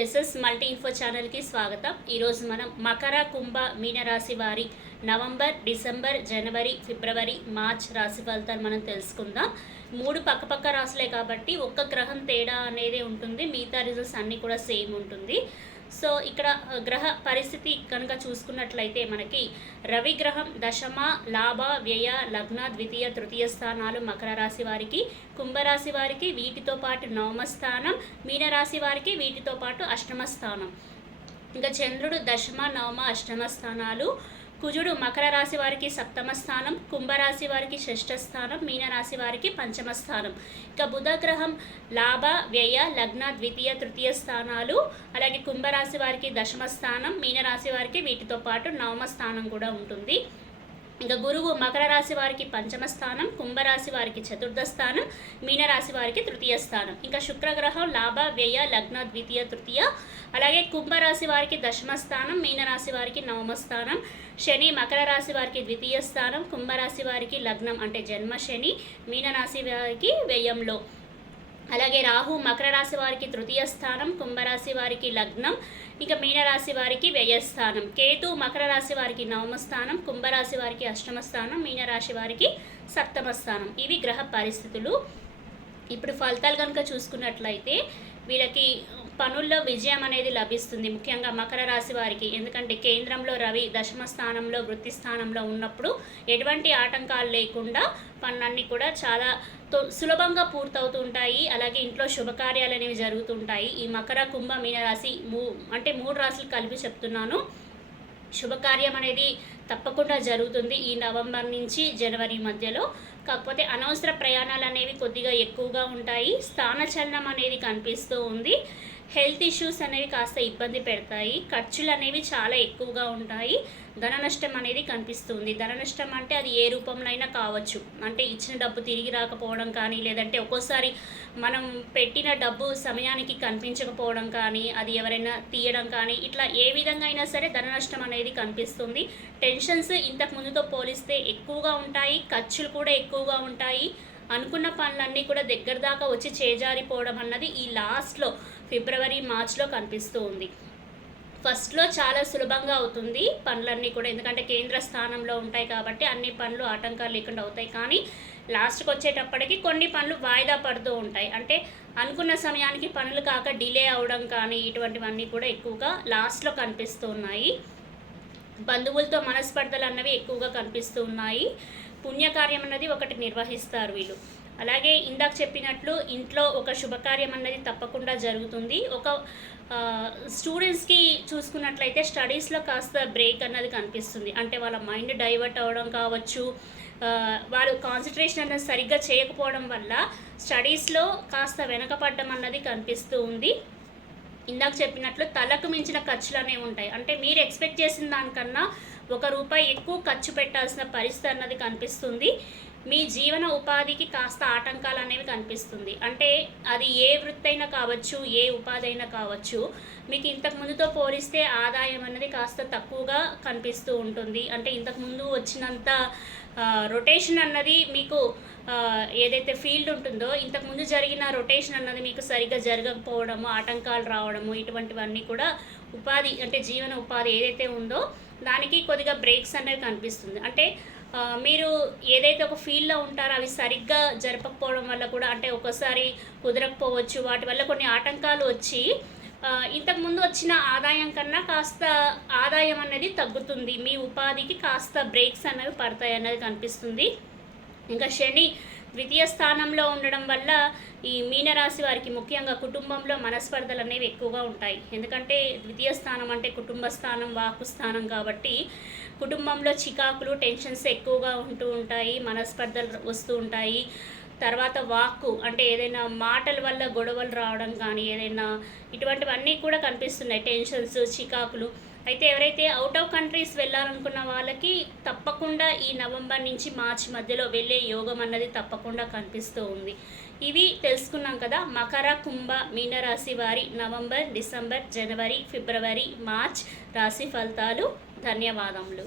SS multi info ఛానల్కి స్వాగతం. ఈరోజు మనం మకర కుంభ మీనరాశి వారి నవంబర్ డిసెంబర్ జనవరి ఫిబ్రవరి మార్చ్ రాశి ఫలితాలు మనం తెలుసుకుందాం. మూడు పక్కపక్క రాశులే కాబట్టి ఒక్క గ్రహం తేడా అనేది ఉంటుంది. మిగతా రిజల్ట్స్ అన్నీ కూడా సేమ్ ఉంటుంది. సో ఇక్కడ గ్రహ పరిస్థితి కనుక చూసుకున్నట్లయితే మనకి రవి గ్రహం దశమ లాభ వ్యయ లగ్న ద్వితీయ తృతీయ స్థానాలు మకర రాశి వారికి కుంభరాశి వారికి వీటితో పాటు నవమ స్థానం మీనరాశి వారికి వీటితో పాటు అష్టమ స్థానం. ఇంకా చంద్రుడు దశమ నవమ అష్టమ స్థానాలు కుజుడు మకర రాశి వారికి సప్తమ స్థానం కుంభరాశి వారికి షష్ఠ స్థానం మీనరాశి వారికి పంచమ స్థానం. ఇక బుధ గ్రహం లాభ వ్యయ లగ్న ద్వితీయ తృతీయ స్థానాలు అలాగే కుంభరాశి వారికి దశమ స్థానం మీనరాశి వారికి వీటితో పాటు నవమ స్థానం కూడా ఉంటుంది. ఇంకా గురువు మకర రాశి వారికి పంచమ స్థానం కుంభరాశి వారికి చతుర్థ స్థానం మీనరాశి వారికి తృతీయ స్థానం. ఇంకా శుక్రగ్రహం లాభ వ్యయ లగ్న ద్వితీయ తృతీయ. అలాగే కుంభరాశి వారికి దశమ స్థానం మీనరాశి వారికి నవమ స్థానం. శని మకర రాశి వారికి ద్వితీయ స్థానం కుంభరాశి వారికి లగ్నం అంటే జన్మ శని మీనరాశి వారికి వ్యయంలో. అలాగే రాహు మకర రాశి వారికి తృతీయ స్థానం కుంభరాశి వారికి లగ్నం ఇక మీనరాశి వారికి వ్యయస్థానం. కేతు మకర రాశి వారికి నవమ స్థానం కుంభరాశి వారికి అష్టమ స్థానం మీనరాశి వారికి సప్తమ స్థానం. ఇవి గ్రహ పరిస్థితులు. ఇప్పుడు ఫలితాలు కనుక చూసుకున్నట్లయితే వీళ్ళకి పనుల్లో విజయం అనేది లభిస్తుంది ముఖ్యంగా మకర రాశి వారికి. ఎందుకంటే కేంద్రంలో రవి దశమ స్థానంలో వృత్తి స్థానంలో ఉన్నప్పుడు ఎటువంటి ఆటంకాలు లేకుండా పనులన్నీ కూడా చాలా సులభంగా పూర్తవుతూ ఉంటాయి. అలాగే ఇంట్లో శుభకార్యాలు అనేవి జరుగుతుంటాయి ఈ మకర కుంభ మీనరాశి మూ అంటే మూడు రాశులు కలిపి చెప్తున్నాను. శుభకార్యం అనేది తప్పకుండా జరుగుతుంది ఈ నవంబర్ నుంచి జనవరి మధ్యలో. కాకపోతే అనవసర ప్రయాణాలు అనేవి కొద్దిగా ఎక్కువగా ఉంటాయి. స్థానచలనం అనేది కనిపిస్తూ ఉంది. హెల్త్ ఇష్యూస్ అనేవి కాస్త ఇబ్బంది పెడతాయి. ఖర్చులు అనేవి చాలా ఎక్కువగా ఉంటాయి. ధన నష్టం అనేది కనిపిస్తుంది. ధన నష్టం అంటే అది ఏ రూపంలో అయినా కావచ్చు. అంటే ఇచ్చిన డబ్బు తిరిగి రాకపోవడం కానీ లేదంటే ఒక్కోసారి మనం పెట్టిన డబ్బు సమయానికి కనిపించకపోవడం కానీ అది ఎవరైనా తీయడం కానీ ఇట్లా ఏ విధంగా అయినా సరే ధన నష్టం అనేది కనిపిస్తుంది. టెన్షన్స్ ఇంతకు ముందుతో పోలిస్తే ఎక్కువగా ఉంటాయి. ఖర్చులు కూడా ఎక్కువగా ఉంటాయి. అనుకున్న పనులన్నీ కూడా దగ్గర దాకా వచ్చి చేజారిపోవడం అన్నది ఈ లాస్ట్లో ఫిబ్రవరి మార్చ్లో కనిపిస్తూ ఉంది. ఫస్ట్లో చాలా సులభంగా అవుతుంది పనులన్నీ కూడా. ఎందుకంటే కేంద్ర స్థానంలో ఉంటాయి కాబట్టి అన్ని పనులు ఆటంకాలు లేకుండా అవుతాయి. కానీ లాస్ట్కి వచ్చేటప్పటికి కొన్ని పనులు వాయిదా పడుతూ ఉంటాయి. అంటే అనుకున్న సమయానికి పనులు కాక డిలే అవడం కానీ ఇటువంటివన్నీ కూడా ఎక్కువగా లాస్ట్లో కనిపిస్తున్నాయి బంధువులతో మనస్పర్ధలు అన్నవి ఎక్కువగా కనిపిస్తున్నాయి పుణ్యకార్యం అన్నది ఒకటి నిర్వహిస్తారు వీళ్ళు. అలాగే ఇందాక చెప్పినట్లు ఇంట్లో ఒక శుభకార్యం అన్నది తప్పకుండా జరుగుతుంది. ఒక స్టూడెంట్స్కి చూసుకున్నట్లయితే స్టడీస్లో కాస్త బ్రేక్ అన్నది కనిపిస్తుంది. అంటే వాళ్ళ మైండ్ డైవర్ట్ అవ్వడం కావచ్చు వాళ్ళు కాన్సన్ట్రేషన్ అన్నది సరిగ్గా చేయకపోవడం వల్ల స్టడీస్లో కాస్త వెనకపడడం అన్నది కనిపిస్తూ ఉంది. ఇందాక చెప్పినట్లు తలకు మించిన ఖర్చులు అనేవి ఉంటాయి. అంటే మీరు ఎక్స్పెక్ట్ చేసిన దానికన్నా ఒక రూపాయి ఎక్కువ ఖర్చు పెట్టాల్సిన పరిస్థితి అన్నది కనిపిస్తుంది. మీ జీవన ఉపాధికి కాస్త ఆటంకాలు అనేవి కనిపిస్తుంది. అంటే అది ఏ వృత్తి అయినా కావచ్చు ఏ ఉపాధి అయినా కావచ్చు మీకు ఇంతకు ముందుతో పోలిస్తే ఆదాయం అనేది కాస్త తక్కువగా కనిపిస్తూ ఉంటుంది. అంటే ఇంతకు ముందు వచ్చినంత రొటేషన్ అన్నది మీకు ఏదైతే ఫీల్డ్ ఉంటుందో ఇంతకుముందు జరిగిన రొటేషన్ అన్నది మీకు సరిగ్గా జరగకపోవడము ఆటంకాలు రావడము ఇటువంటివన్నీ కూడా ఉపాధి అంటే జీవన ఉపాధి ఏదైతే ఉందో దానికి కొద్దిగా బ్రేక్స్ అనేవి కనిపిస్తుంది. అంటే మీరు ఏదైతే ఒక ఫీల్డ్లో ఉంటారో అవి సరిగ్గా జరపకపోవడం వల్ల కూడా అంటే ఒక్కోసారి కుదరకపోవచ్చు వాటి వల్ల కొన్ని ఆటంకాలు వచ్చి ఇంతకుముందు వచ్చిన ఆదాయం కన్నా కాస్త ఆదాయం అనేది తగ్గుతుంది. మీ ఉపాధికి కాస్త బ్రేక్స్ అనేవి పడతాయి అనేది కనిపిస్తుంది. ఇంకా శని ద్వితీయ స్థానంలో ఉండడం వల్ల ఈ మీనరాశి వారికి ముఖ్యంగా కుటుంబంలో మనస్పర్ధలు అనేవి ఎక్కువగా ఉంటాయి. ఎందుకంటే ద్వితీయ స్థానం అంటే కుటుంబ స్థానం వాకు స్థానం కాబట్టి కుటుంబంలో చికాకులు టెన్షన్స్ ఎక్కువగా ఉంటూ ఉంటాయి మనస్పర్ధలు వస్తూ ఉంటాయి. తర్వాత వాక్కు అంటే ఏదైనా మాటల వల్ల గొడవలు రావడం కానీ ఏదైనా ఇటువంటివన్నీ కూడా కనిపిస్తున్నాయి. టెన్షన్స్ చికాకులు. అయితే ఎవరైతే అవుట్ ఆఫ్ కంట్రీస్ వెళ్ళాలనుకున్న వాళ్ళకి తప్పకుండా ఈ నవంబర్ నుంచి మార్చి మధ్యలో వెళ్ళే యోగం అన్నది తప్పకుండా కనిపిస్తూ ఉంది. ఇవి తెలుసుకున్నాం కదా మకర కుంభ మీనరాశి వారి నవంబర్ డిసెంబర్ జనవరి ఫిబ్రవరి మార్చ్ రాశి ఫలితాలు. ధన్యవాదములు.